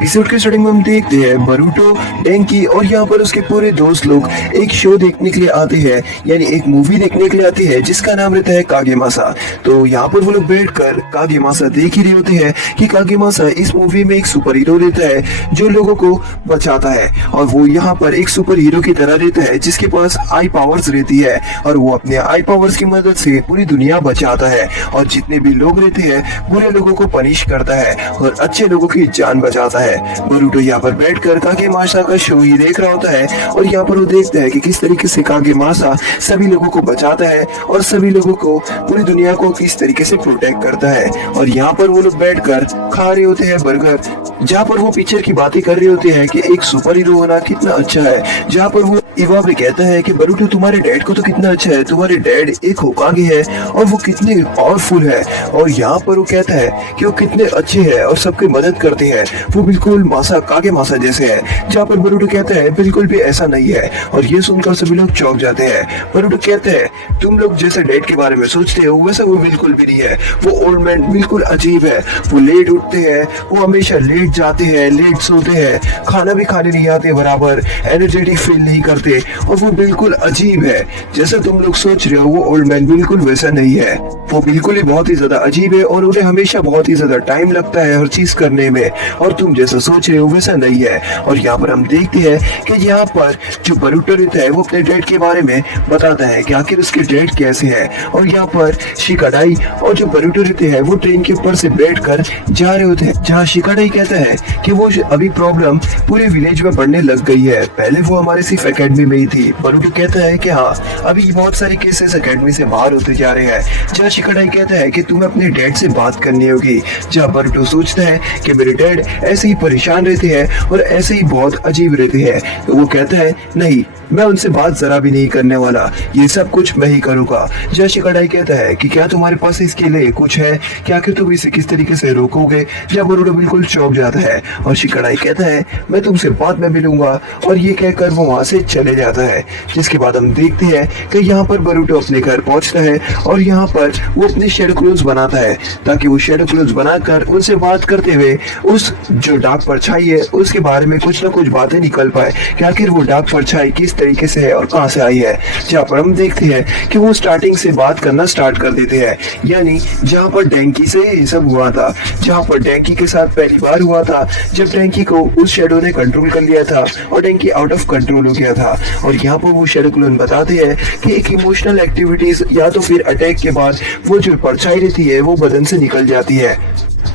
Episode के starting में हम देखते हैं बरूटो, डेंकी और यहाँ पर उसके पूरे दोस्त लोग एक शो देखने के लिए आते हैं, यानी एक मूवी देखने के लिए आते हैं जिसका नाम रहता है कागेमासा। तो यहाँ पर वो लोग बैठकर कागेमासा देख ही रहे होते हैं कि कागेमासा इस मूवी में एक सुपर हीरो रहता है जो लोगों को बचाता है, और वो यहाँ पर एक सुपर हीरो की तरह रहता है जिसके पास आई पावर्स रहती है और वो अपने आई पावर्स की मदद से पूरी दुनिया बचाता है और जितने भी लोग रहते हैं बुरे लोगों को पनिश करता है और अच्छे लोगों की जान बचाता है। बरूटो यहाँ पर बैठकर कागेमासा का शो ही देख रहा होता है और यहाँ पर वो देखता है कि किस तरीके से कागेमासा सभी लोगों को बचाता है और सभी लोगों को, पूरी दुनिया को किस तरीके से प्रोटेक्ट करता है। और यहाँ पर वो लोग बैठकर खा रहे होते हैं बर्गर, जहाँ पर वो पिक्चर की बातें कर रहे होते हैं कि एक सुपर हीरो होना कितना अच्छा है, जहाँ पर वो इवा भी कहता है कि बरूटो तुम्हारे डैड को तो कितना अच्छा है, तुम्हारे डैड एक होकागे है और वो कितने पावरफुल है, और यहाँ पर वो कहता है कि वो कितने अच्छे हैं और सबकी मदद करते हैं, वो बिल्कुल कागेमासा जैसे है। जहाँ पर बरूटो कहता है बिल्कुल भी ऐसा नहीं है, और ये सुनकर सभी लोग चौंक जाते हैं। बरूटो कहते हैं तुम लोग जैसे डैड के बारे में सोचते हो वैसा वो बिल्कुल भी नहीं है, वो ओल्ड मैन बिल्कुल अजीब है, वो लेट उठते हैं, वो हमेशा लेट जाते हैं, लेट सोते हैं, खाना भी खाने नहीं आते बराबर, एनर्जेटिक फील नहीं करते और वो बिल्कुल अजीब है। जैसे तुम लोग सोच रहे हो वो ओल्ड मैन बिल्कुल वैसा नहीं है, वो बिल्कुल ही बहुत ही ज्यादा अजीब है और उन्हें हमेशा बहुत ही ज्यादा टाइम लगता है हर चीज करने में, और तुम जैसा सोच रहे हो वैसा नहीं है। और यहाँ पर हम देखते हैं कि यहाँ पर जो बरूटो रहता है वो अपने डैड के बारे में बताता है कि आखिर उसके डैड कैसे है, और यहाँ पर शिकाडाई और जो बरूटो रहते हैं वो ट्रेन के ऊपर से बैठकर जा रहे होते हैं, जहाँ शिकाडाई कहता है कि वो अभी प्रॉब्लम पूरे विलेज में बढ़ने लग गई है, पहले वो हमारे सिर्फ एकेडमी में ही थी। बरूटो कहता है कि हाँ अभी बहुत सारे केसेस एकेडमी से बाहर होते जा रहे हैं, जहाँ शिकाडाई कहता है कि तुम्हें अपने डैड से बात करनी होगी, जहाँ बरूटो सोचता है कि मेरे डैड ऐसे ही परेशान रहते हैं और ऐसे ही बहुत अजीब रहते हैं, तो वो कहता है नहीं मैं उनसे बात जरा भी नहीं करने वाला, ये सब कुछ मैं ही करूंगा। जहाँ शिकाडाई कहता है कि क्या तुम्हारे पास इसके लिए कुछ है, क्या आखिर तुम इसे किस तरीके से रोकोगे, जहाँ बरूटो बिल्कुल चौंक जाता है और शिकाडाई कहता है मैं तुमसे बाद में मिलूंगा, और ये कहकर वो वहां से चले जाता है। जिसके बाद हम देखते हैं कि यहाँ पर बरूटो अपने घर पहुंचता है और यहाँ पर वो अपने शेडो क्लोन्स बनाता है ताकि वो शेडो क्लोन्स बनाकर उनसे बात करते हुए उस जो डार्क परछाई है उसके बारे में कुछ ना कुछ बातें निकल पाए कि आखिर वो डार्क परछाई किस तरीके से है और कहां से आई है। जहाँ पर हम देखते हैं कि वो स्टार्टिंग से बात करना स्टार्ट कर देते हैं, यानी जहाँ पर डेंकी से ये सब हुआ था, जहाँ पर डेंकी के साथ पहली बार हुआ था जब डेंकी को उस शेडो ने कंट्रोल कर लिया था और डेंकी आउट ऑफ कंट्रोल हो गया था। और यहाँ पर वो शेडो क्लोन बताते हैं कि एक इमोशनल एक्टिविटीज या तो फिर अटैक के बाद वो जो परछाई रहती है वो बदन से निकल जाती है,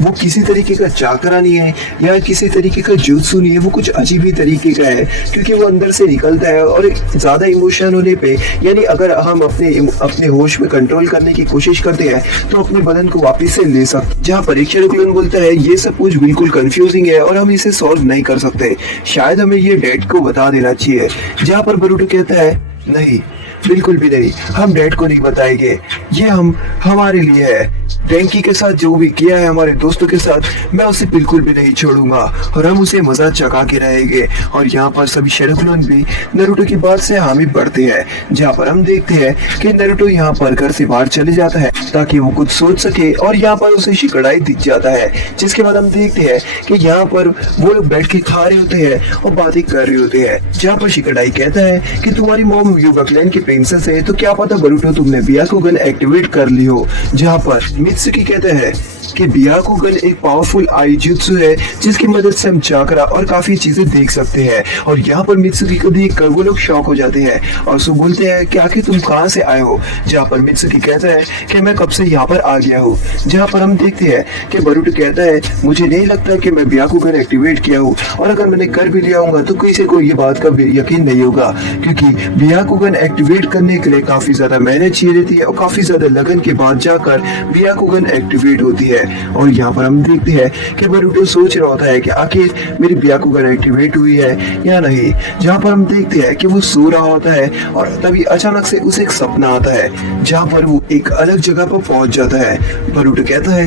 वो किसी तरीके का चाकरा नहीं है या किसी तरीके का जुत्सु नहीं है, वो कुछ अजीब ही तरीके का है क्योंकि वो अंदर से निकलता है और ज्यादा इमोशन होने पे, यानी अगर हम अपने होश में कंट्रोल करने की कोशिश करते हैं तो अपने बदन को वापस से ले सकते। जहाँ परीक्षण क्लोन बोलता है ये सब कुछ बिल्कुल कंफ्यूजिंग है और हम इसे सॉल्व नहीं कर सकते, शायद हमें ये डैड को बता देना चाहिए। जहाँ पर बरूटो कहता है नहीं बिल्कुल भी नहीं, हम डैड को नहीं बताएंगे, ये हमारे लिए है, डेंकी के साथ जो भी किया है हमारे दोस्तों के साथ मैं उसे बिल्कुल भी नहीं छोड़ूंगा और हम उसे मजा चका के रहेंगे। और यहाँ पर सभी शेडो क्लोन भी नारुतो की बात से हामी बढ़ते हैं, जहाँ पर हम देखते हैं कि नारुतो यहाँ पर घर से बाहर चले जाता है ताकि वो कुछ सोच सके, और यहाँ पर उसे शिकाडाई दिख जाता है। जिसके बाद हम देखते हैं कि यहाँ पर वो लोग बैठ के खा रहे होते हैं और बातें कर रहे होते हैं, जहाँ पर शिकाडाई कहता है कि तुम्हारी मॉम युगा क्लैन की प्रिंसेस है, तो क्या पता बरूटो तुमने ब्याकुगन एक्टिवेट कर ली हो। जहाँ पर मित्सुकी कहते हैं कि ब्याकुगन एक पावरफुल आई जुत्सु है जिसकी मदद से हम चाकरा और काफी चीजें देख सकते हैं। और यहाँ पर मित्सुकी को देखकर वो लोग शॉक हो जाते हैं और सो बोलते हैं कि आखिर तुम कहाँ से आए हो। जहाँ पर मित्सुकी कहता है कि मैं कब से यहाँ पर आ गया हूँ। जहाँ पर हम देखते हैं कि बरूटो कहता है मुझे नहीं लगता कि मैं ब्याकुगन एक्टिवेट किया हूँ, और अगर मैंने कर भी लिया होगा तो किसी को ये बात का यकीन नहीं होगा, क्योंकि ब्याकुगन एक्टिवेट करने के लिए काफी ज्यादा मेहनत चाहिए रहती है और काफी ज्यादा लगन के बाद जाकर ब्याकुगन एक्टिवेट होती है। और यहाँ पर हम देखते हैं कि बरूटो सोच रहा होता है कि आखिर मेरी ब्याकुगन एक्टिवेट हुई है या नहीं। जहाँ पर हम देखते हैं कि वो सो रहा होता है और तभी अचानक से उसे एक सपना आता है जहाँ पर वो एक अलग जगह पर पहुंच जाता है। बरूटो कहता है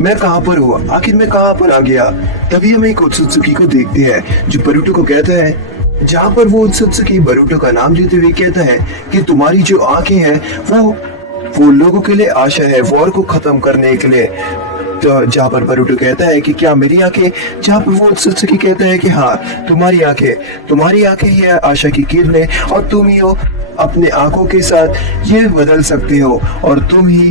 मैं कहाँ पर हुआ, आखिर मैं कहाँ पर आ गया। तभी हम एक उत्सुकी को देखते हैं जो बरूटो को कहता है, जहाँ पर वो उत्सुकी बरूटो का नाम लेते हुए कहता है कि तुम्हारी जो आंखें हैं वो लोगों के लिए आशा है, वॉर को खत्म करने के लिए। तो जहाँ पर बरूटो कहता है कि क्या मेरी आंखें, जहाँ पर वो सत्सुकी कहता है कि हाँ तुम्हारी आंखें ही है आशा की किरणें और तुम ही हो, अपने आंखों के साथ ये बदल सकते हो और तुम ही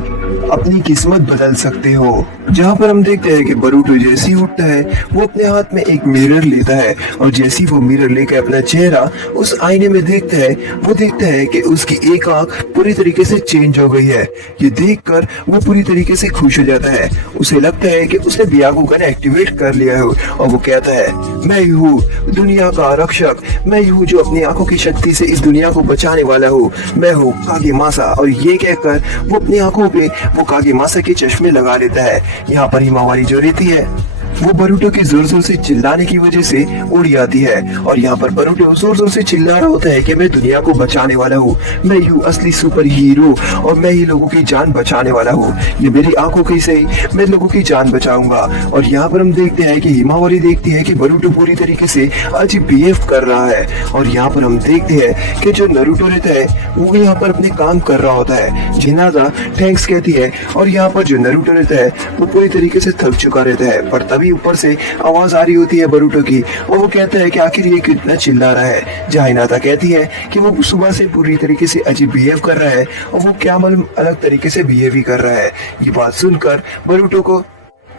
अपनी किस्मत बदल सकते हो। जहाँ पर हम देखते हैं कि बरूटो जैसे ही उठता है वो अपने हाथ में एक मिरर लेता है और जैसे ही वो मिरर लेकर अपना चेहरा उस आईने में देखता है वो देखता है कि उसकी एक आंख पूरी तरीके से चेंज हो गई है। ये देखकर वो पूरी तरीके से खुश हो जाता है। उसे लगता है कि उसने ब्याकुगन एक्टिवेट कर लिया है और वो कहता है मैं ही हूँ दुनिया का रक्षक, मैं ही हूँ जो अपनी आंखों की शक्ति से इस दुनिया को बचाने वाला हूँ, मैं हूँ कागेमासा। और ये कहकर वो अपनी आंखों पे वो कागेमासा के चश्मे लगा लेता है। यहाँ पर हिमावारी जो रहती है वो बरूटो के जोर जोर से चिल्लाने की वजह से उड़ जाती है और यहाँ पर बरूटो जोर जोर से चिल्ला रहा होता है कि मैं दुनिया को बचाने वाला हूँ, मैं ही हूँ असली सुपर हीरो और मैं ही लोगों की जान बचाने वाला हूँ, ये मेरी आंखों की से ही मैं लोगों की जान बचाऊंगा। और यहाँ पर हम देखते हैं कि हिमावारी देखती है कि बरूटो पूरी तरीके से अजीब बिहेव कर रहा है और यहाँ पर हम देखते हैं कि जो नरूटो रहता है वो यहाँ पर अपने काम कर रहा होता है। जिनाजा थैंक्स कहती है और यहाँ पर जो नरूटो रहता है वो पूरी तरीके से थक चुका रहता है, पर तभी ऊपर से आवाज आ रही होती है बरूटो की और वो कहता है कि आखिर ये कितना चिल्ला रहा है। जहाँ हिनाता कहती है कि वो सुबह से पूरी तरीके से अजीब बिहेव कर रहा है और वो क्या मालूम अलग तरीके से बिहेव ही कर रहा है। ये बात सुनकर बरूटो को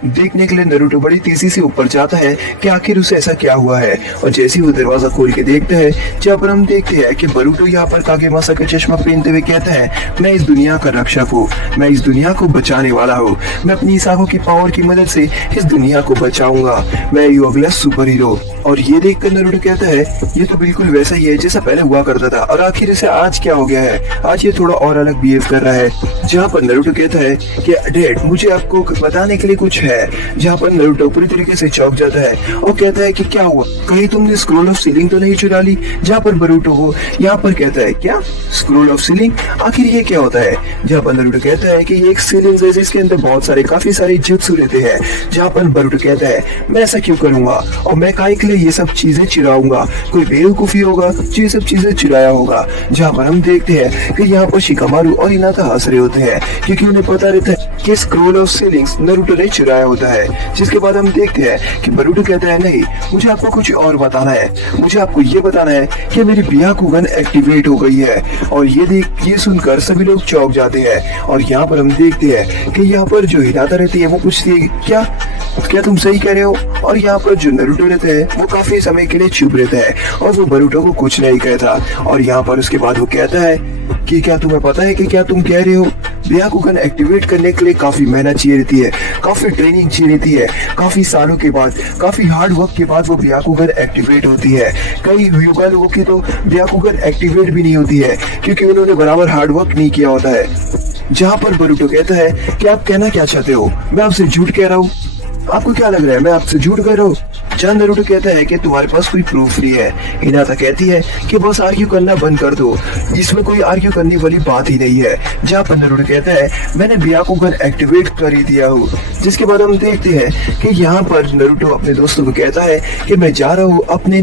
देखने के लिए नरूटो बड़ी तेजी से ऊपर जाता है कि आखिर उसे ऐसा क्या हुआ है और जैसे ही वो दरवाजा खोल के देखता है जहाँ पर हम देखते हैं कि बरूटो यहाँ पर कागेमासा का चश्मा पहनते हुए कहता है मैं इस दुनिया का रक्षक हूँ, मैं इस दुनिया को बचाने वाला हूँ, मैं अपनी इस आंखों की पावर की मदद से इस दुनिया को बचाऊंगा, मैं यू अगला सुपर हीरो। और ये देखकर नरूटो कहता है ये तो बिल्कुल वैसा ही है जैसा पहले हुआ करता था और आखिर इसे आज क्या हो गया है, आज ये थोड़ा और अलग बिहेव कर रहा है। जहाँ पर नरूटो कहता है कि डैड मुझे आपको बताने के लिए कुछ है। जहाँ पर नरूटो पूरी तरीके से चौंक जाता है और कहता है कि क्या हुआ, कहीं तुमने स्क्रोल ऑफ सीलिंग तो नहीं चुरा ली। जहाँ पर बरूटो को यहाँ पर कहता है क्या स्क्रोल ऑफ सीलिंग, आखिर ये क्या होता है। जहाँ पर नरूटो कहता है कि ये एक सीलिंग है जिसके अंदर बहुत सारे काफी सारे जुत्सु रहते हैं। जहाँ पर बरूटो कहता है मैं ऐसा क्यों करूंगा और मैं काहे के लिए ये सब चीजें चुराऊंगा, कोई बेवकूफी होगा जो ये सब चीजें चुराया होगा। जहाँ पर हम देखते हैं कि यहाँ पर शिकामारू और हिनाता हंस रहे होते हैं क्योंकि उन्हें पता रहता है कि स्क्रोल ऑफ सीलिंग्स नरूटो ने चुराया होता है। जिसके बाद हम देखते हैं कि बरूटो कहता है नहीं मुझे आपको कुछ और बताना है, मुझे आपको ये बताना है कि मेरी ब्याकुगन एक्टिवेट हो गई है। और ये सुनकर सभी लोग चौंक जाते हैं और यहाँ पर हम देखते हैं कि यहाँ पर जो हिनाता रहती है वो पूछती है क्या तुम सही कह रहे हो। और यहाँ पर जो नरूटो रहता है वो काफी समय के लिए चुप रहता है और वो बरूटो को कुछ नहीं कहता। और यहाँ पर उसके बाद वो कहता है कि क्या तुम्हें पता है कि क्या तुम कह रहे हो, ब्याकुगन एक्टिवेट करने के लिए काफी मेहनत चाहिए रहती है, काफी ट्रेनिंग चाहिए रहती है, काफी सालों के बाद काफी हार्ड वर्क के बाद वो ब्याकुगन एक्टिवेट होती है। कई युवा लोगों की तो ब्याकुगन एक्टिवेट भी नहीं होती है क्योंकि उन्होंने बराबर हार्ड वर्क नहीं किया होता है। जहाँ पर बरूटो कहता है कि आप कहना क्या चाहते हो, मैं आपसे झूठ कह रहा हूँ, आपको क्या लग रहा है मैं आपसे झूठ कह रहा हूँ। जहाँ नरूटो कहता है कि तुम्हारे पास कोई प्रूफ नहीं है। हिनाता कहती है कि बस आर्ग्यू करना बंद कर दो, इसमें कोई आर्ग्यू करने वाली बात ही नहीं है। जहाँ पर नरूटो कहता है मैंने ब्याकुगन एक्टिवेट कर ही दिया हूँ। जिसके बाद हम देखते हैं कि यहाँ पर नरूटो अपने दोस्तों को कहता है कि मैं जा रहा हूँ अपने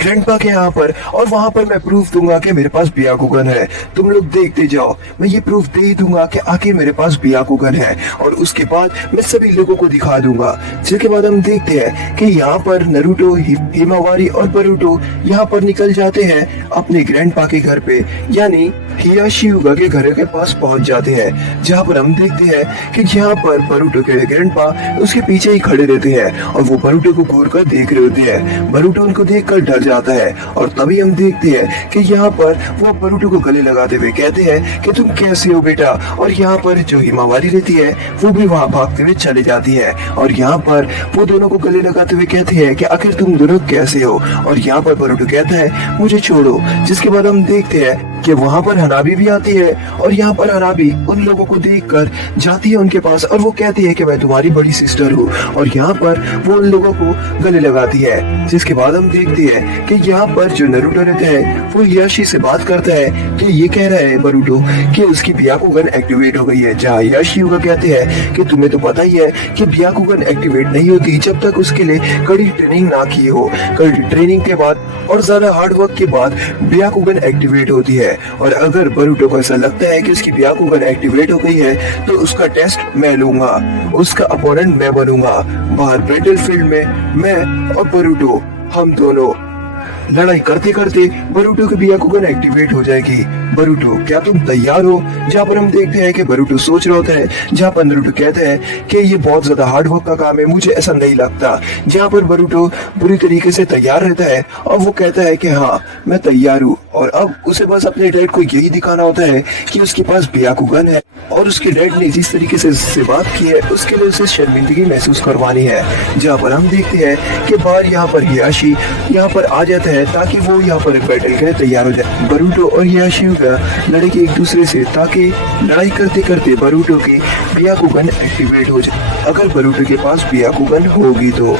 ग्रैंडपा के यहाँ पर और वहाँ पर मैं प्रूफ दूंगा कि मेरे पास ब्याकुगन है, तुम लोग देखते जाओ, मैं ये प्रूफ दे ही दूंगा कि आखिर मेरे पास ब्याकुगन है और उसके बाद मैं सभी लोगों को दिखा दूंगा। जिसके बाद हम देखते हैं कि यहाँ पर नरूटो हिमावारी और बरूटो यहाँ पर निकल जाते हैं अपने ग्रैंडपा के घर पे, यानी हियाशियुगा के घर के पास पहुंच जाते हैं। जहाँ पर हम देखते हैं कि यहाँ पर बरूटो के ग्रैंडपा उसके पीछे ही खड़े रहते हैं और वो बरूटो को घूर कर देख रहे होते हैं। बरूटो उनको देखकर डर जाता है और तभी हम देखते हैं कि यहाँ पर वो बरूटो को गले लगाते हुए कहते हैं कि तुम कैसे हो बेटा। और यहाँ पर जो हिमावारी रहती है वो भी वहाँ भागते हुए चले जाती है और यहाँ पर वो दोनों को गले लगाते हुए कहते हैं कि आखिर तुम दोनों कैसे हो। और यहाँ पर बरूटो कहता है मुझे छोड़ो। जिसके बाद हम देखते हैं कि वहाँ पर हनाबी भी आती है और यहाँ पर हनाबी उन लोगों को देखकर जाती है उनके पास और वो कहती है कि मैं तुम्हारी बड़ी सिस्टर हूँ और यहाँ पर वो उन लोगों को गले लगाती है। जिसके बाद हम देखते हैं कि यहाँ पर जो नरूटो रहता है वो हियाशी से बात करता है कि ये कह रहा है बरूटो कि उसकी ब्याकुगन एक्टिवेट हो गई है। जहाँ हियाशियुगा कहते हैं कि तुम्हें तो पता ही है कि ब्याकुगन एक्टिवेट नहीं होती जब तक उसके लिए कड़ी ट्रेनिंग ना की हो। कड़ी ट्रेनिंग के बाद और ज्यादा हार्ड वर्क के बाद ब्याकुगन एक्टिवेट होती है। और अगर बरूटो को ऐसा लगता है कि उसकी ब्याकुगन एक्टिवेट हो गई है तो उसका टेस्ट मैं लूंगा, उसका अपोनेंट मैं बनूंगा। बाहर बैटलफील्ड में मैं और बरूटो हम दोनों लड़ाई करते करते बरूटो की ब्याकुगन एक्टिवेट हो जाएगी। बरूटो क्या तुम तैयार हो? जहाँ पर हम देखते हैं कि बरूटो सोच रहा होता है, जहाँ पर नारुतो कहता है कि ये बहुत ज्यादा हार्ड वर्क का काम है, मुझे ऐसा नहीं लगता। जहाँ पर बरूटो बुरी तरीके से तैयार रहता है और वो कहता है कि हाँ मैं तैयार हूँ, और अब उसे बस अपने डैड को यही दिखाना होता है कि उसके पास ब्याकुगन है और उसके डैड ने जिस तरीके से बात की है उसके लिए उसे शर्मिंदगी महसूस करवानी है। जहाँ पर हम देखते हैं कि बाहर यहाँ पर हियाशी यहाँ पर आ जाता है ताकि वो यहाँ पर बैटल के लिए तैयार हो जाए। बरूटो और हियाशी लड़ेंगे एक दूसरे से ताकि लड़ाई करते करते बरूटो की ब्याकुगन एक्टिवेट हो जाए, अगर बरूटो के पास ब्याकुगन होगी तो।